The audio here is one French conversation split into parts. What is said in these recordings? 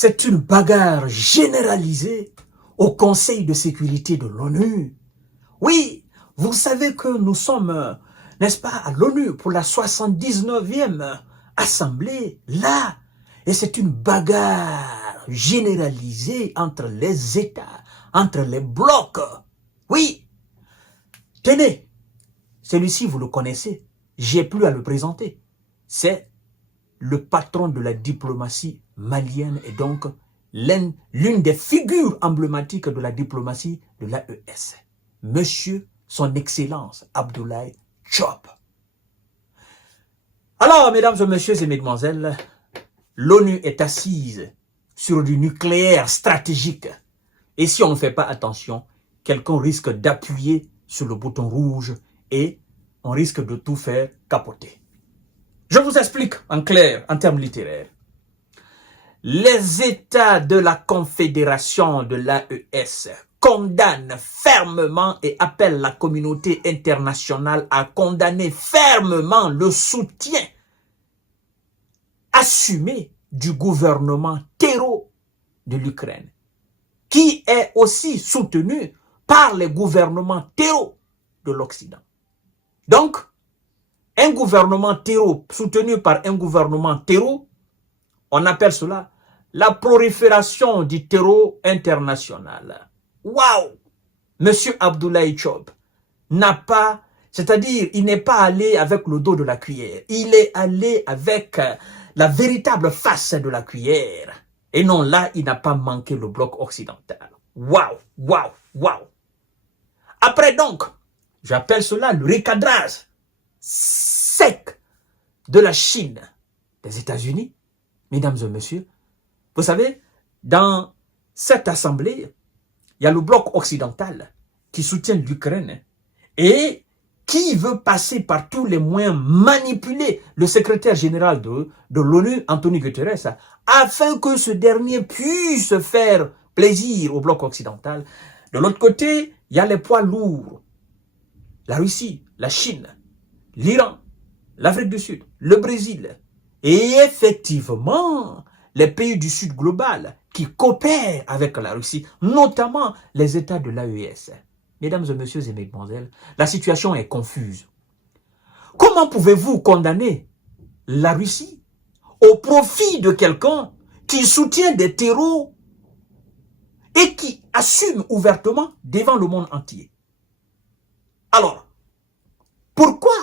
C'est une bagarre généralisée au Conseil de sécurité de l'ONU. Oui, vous savez que nous sommes, n'est-ce pas, à l'ONU pour la 79e assemblée, là. Et c'est une bagarre généralisée entre les États, entre les blocs. Oui, tenez, celui-ci vous le connaissez, j'ai plus à le présenter. C'est le patron de la diplomatie malienne et donc l'une des figures emblématiques de la diplomatie de l'AES. Monsieur, son Excellence, Abdoulaye Diop. Alors, mesdames et messieurs et mesdemoiselles, l'ONU est assise sur du nucléaire stratégique. Et si on ne fait pas attention, quelqu'un risque d'appuyer sur le bouton rouge et on risque de tout faire capoter. Je vous explique en clair, en termes littéraires. Les États de la Confédération de l'AES condamnent fermement et appellent la communauté internationale à condamner fermement le soutien assumé du gouvernement terreau de l'Ukraine, qui est aussi soutenu par les gouvernements terreau de l'Occident. Donc, un gouvernement terreau soutenu par un gouvernement terreau, on appelle cela la prolifération du terreau international. Waouh! Monsieur Abdoulaye Diop n'a pas, c'est-à-dire, il n'est pas allé avec le dos de la cuillère. Il est allé avec la véritable face de la cuillère. Et non, là, il n'a pas manqué le bloc occidental. Waouh! Waouh! Waouh! Après donc, j'appelle cela le recadrage sec de la Chine, des États-Unis, mesdames et messieurs. Vous savez, dans cette assemblée, il y a le bloc occidental qui soutient l'Ukraine et qui veut passer par tous les moyens manipuler le secrétaire général de l'ONU, Antonio Guterres, afin que ce dernier puisse faire plaisir au bloc occidental. De l'autre côté, il y a les poids lourds. La Russie, la Chine, l'Iran, l'Afrique du Sud, le Brésil. Et effectivement, les pays du Sud global qui coopèrent avec la Russie, notamment les États de l'AES. Mesdames et messieurs et mesdemoiselles, la situation est confuse. Comment pouvez-vous condamner la Russie au profit de quelqu'un qui soutient des terreaux et qui assume ouvertement devant le monde entier? Alors, pourquoi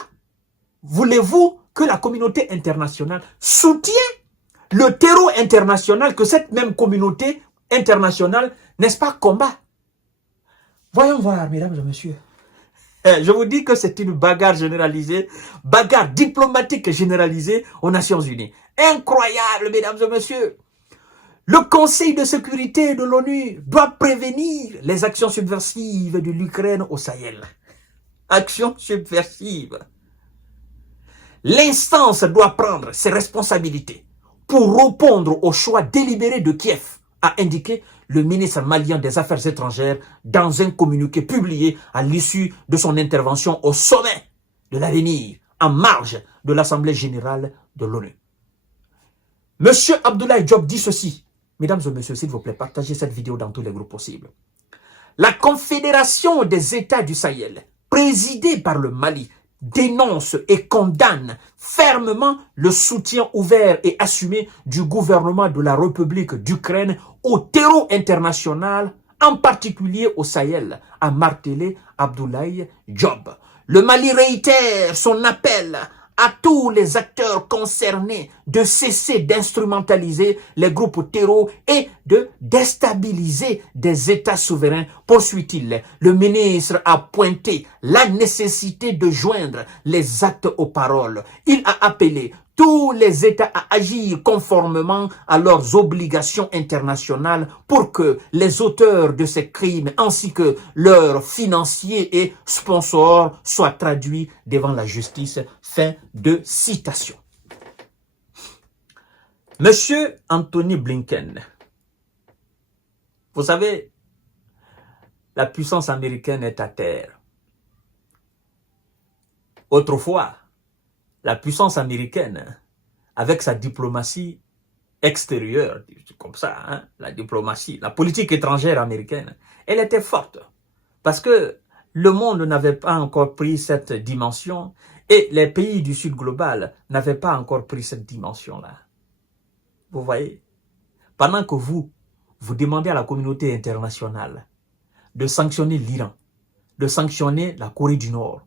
voulez-vous que la communauté internationale soutienne le terreau international que cette même communauté internationale, n'est-ce pas, combat? Voyons voir, mesdames et messieurs. Je vous dis que c'est une bagarre généralisée, bagarre diplomatique généralisée aux Nations Unies. Incroyable, mesdames et messieurs. Le Conseil de sécurité de l'ONU doit prévenir les actions subversives de l'Ukraine au Sahel. Actions subversives. L'instance doit prendre ses responsabilités pour répondre au choix délibéré de Kiev, a indiqué le ministre malien des Affaires étrangères dans un communiqué publié à l'issue de son intervention au sommet de l'avenir, en marge de l'Assemblée générale de l'ONU. Monsieur Abdoulaye Diop dit ceci. Mesdames et messieurs, s'il vous plaît, partagez cette vidéo dans tous les groupes possibles. La Confédération des États du Sahel, présidée par le Mali, dénonce et condamne fermement le soutien ouvert et assumé du gouvernement de la République d'Ukraine au terreau international, en particulier au Sahel, a martelé Abdoulaye Diop. Le Mali réitère son appel à tous les acteurs concernés de cesser d'instrumentaliser les groupes terreaux et de déstabiliser des États souverains, poursuit-il. Le ministre a pointé la nécessité de joindre les actes aux paroles. Il a appelé tous les États à agir conformément à leurs obligations internationales pour que les auteurs de ces crimes ainsi que leurs financiers et sponsors soient traduits devant la justice. Fin de citation. Monsieur Anthony Blinken, vous savez, la puissance américaine est à terre. Autrefois, la puissance américaine, avec sa diplomatie, extérieure, comme ça, hein, la diplomatie, la politique étrangère américaine, elle était forte. Parce que le monde n'avait pas encore pris cette dimension et les pays du Sud global n'avaient pas encore pris cette dimension-là. Vous voyez? Pendant que vous demandez à la communauté internationale de sanctionner l'Iran, de sanctionner la Corée du Nord,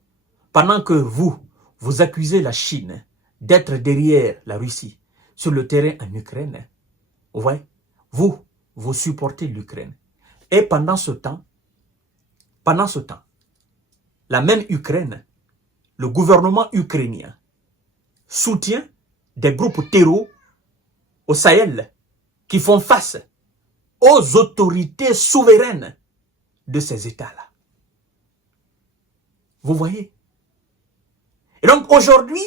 pendant que vous accusez la Chine d'être derrière la Russie sur le terrain en Ukraine, vous voyez, vous supportez l'Ukraine. Et pendant ce temps, la même Ukraine, le gouvernement ukrainien soutient des groupes terreaux au Sahel qui font face aux autorités souveraines de ces États-là. Vous voyez? Et donc aujourd'hui,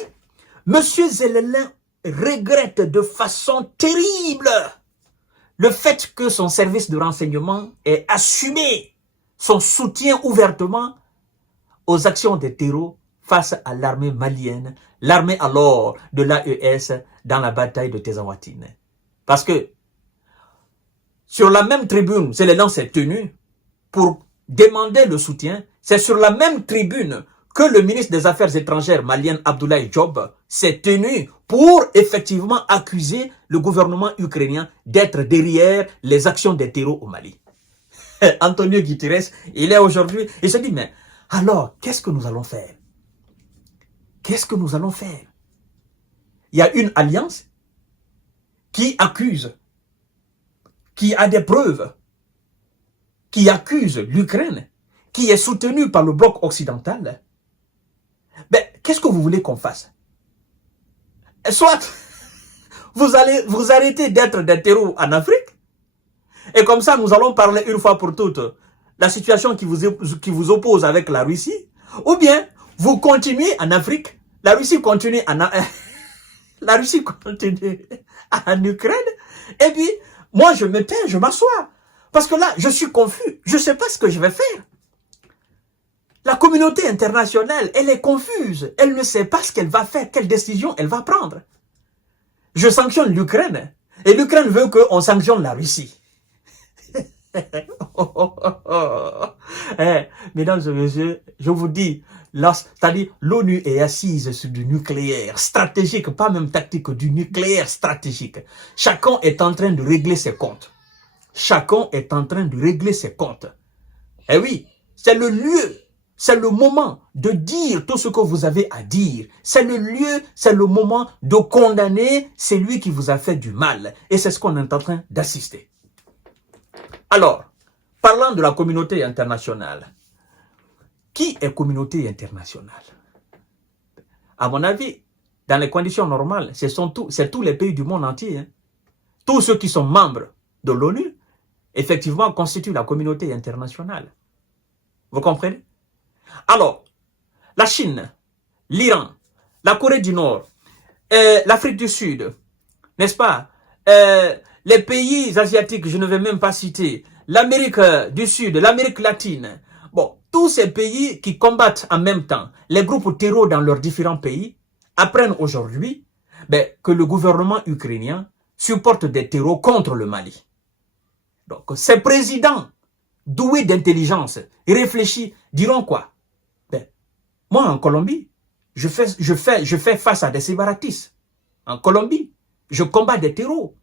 M. Zelensky regrette de façon terrible le fait que son service de renseignement ait assumé son soutien ouvertement aux actions des terreaux face à l'armée malienne, l'armée alors de l'AES dans la bataille de Tezawatine. Parce que sur la même tribune, Zelensky s'est tenu pour demander le soutien. C'est sur la même tribune que le ministre des Affaires étrangères malien Abdoulaye Diop s'est tenu pour effectivement accuser le gouvernement ukrainien d'être derrière les actions des terreaux au Mali. Antonio Guterres, il est aujourd'hui, il se dit, mais alors, qu'est-ce que nous allons faire? Qu'est-ce que nous allons faire? Il y a une alliance qui accuse, qui a des preuves, qui accuse l'Ukraine, qui est soutenue par le bloc occidental. Ben, qu'est-ce que vous voulez qu'on fasse? Soit vous allez vous arrêter d'être des terreaux en Afrique, et comme ça nous allons parler une fois pour toutes la situation qui vous oppose avec la Russie, ou bien vous continuez en Afrique, la Russie continue la Russie continue en Ukraine, et puis moi je me tais, je m'assois, parce que là je suis confus, je ne sais pas ce que je vais faire. La communauté internationale, elle est confuse. Elle ne sait pas ce qu'elle va faire, quelle décision elle va prendre. Je sanctionne l'Ukraine et l'Ukraine veut qu'on sanctionne la Russie. Mesdames et messieurs, je vous dis, c'est-à-dire l'ONU est assise sur du nucléaire stratégique, pas même tactique, du nucléaire stratégique. Chacun est en train de régler ses comptes. Chacun est en train de régler ses comptes. Eh oui, c'est le lieu. C'est le moment de dire tout ce que vous avez à dire. C'est le lieu, c'est le moment de condamner celui qui vous a fait du mal. Et c'est ce qu'on est en train d'assister. Alors, parlant de la communauté internationale, qui est communauté internationale? À mon avis, dans les conditions normales, c'est tous les pays du monde entier. Hein. Tous ceux qui sont membres de l'ONU, effectivement, constituent la communauté internationale. Vous comprenez? Alors, la Chine, l'Iran, la Corée du Nord, l'Afrique du Sud, n'est-ce pas? Les pays asiatiques, je ne vais même pas citer, l'Amérique du Sud, l'Amérique latine. Bon, tous ces pays qui combattent en même temps les groupes terreaux dans leurs différents pays apprennent aujourd'hui que le gouvernement ukrainien supporte des terreaux contre le Mali. Donc, ces présidents doués d'intelligence et réfléchis diront quoi? Moi, en Colombie, je fais face à des séparatistes. En Colombie, je combats des terreaux.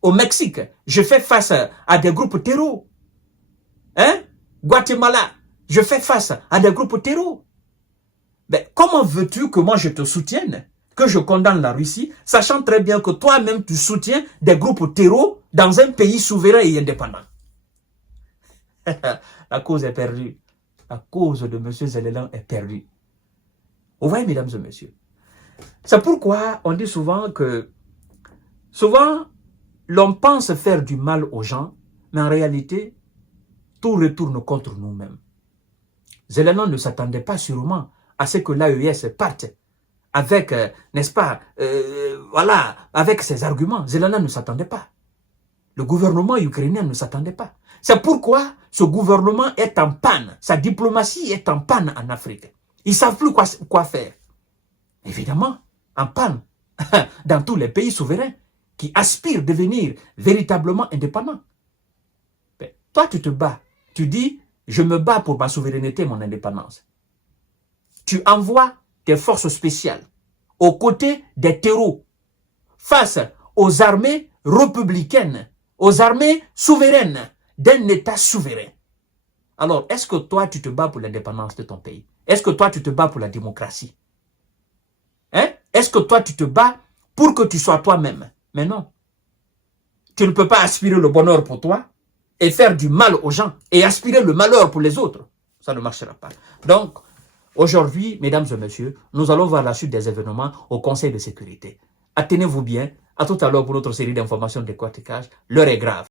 Au Mexique, je fais face à des groupes terreaux. Hein? Guatemala, je fais face à des groupes terreaux. Mais comment veux-tu que moi je te soutienne, que je condamne la Russie, sachant très bien que toi-même tu soutiens des groupes terreaux dans un pays souverain et indépendant? La cause est perdue. La cause de M. Zelensky est perdue. Vous voyez, mesdames et messieurs, c'est pourquoi on dit souvent que l'on pense faire du mal aux gens, mais en réalité, tout retourne contre nous-mêmes. Zelensky ne s'attendait pas sûrement à ce que l'AES parte avec, n'est-ce pas, voilà, avec ses arguments. Zelensky ne s'attendait pas. Le gouvernement ukrainien ne s'attendait pas. C'est pourquoi ce gouvernement est en panne. Sa diplomatie est en panne en Afrique. Ils ne savent plus quoi faire. Évidemment, en panne dans tous les pays souverains. qui aspirent à devenir véritablement indépendants. Mais toi, tu te bats. Tu dis, je me bats pour ma souveraineté, mon indépendance. Tu envoies tes forces spéciales aux côtés des terreaux face aux armées républicaines, aux armées souveraines d'un État souverain. Alors, est-ce que toi, tu te bats pour l'indépendance de ton pays? Est-ce que toi, tu te bats pour la démocratie? Hein? Est-ce que toi, tu te bats pour que tu sois toi-même? Mais non. Tu ne peux pas aspirer le bonheur pour toi et faire du mal aux gens et aspirer le malheur pour les autres. Ça ne marchera pas. Donc, aujourd'hui, mesdames et messieurs, nous allons voir la suite des événements au Conseil de sécurité. Attenez-vous bien. À tout à l'heure pour notre série d'informations de décortiquage. L'heure est grave.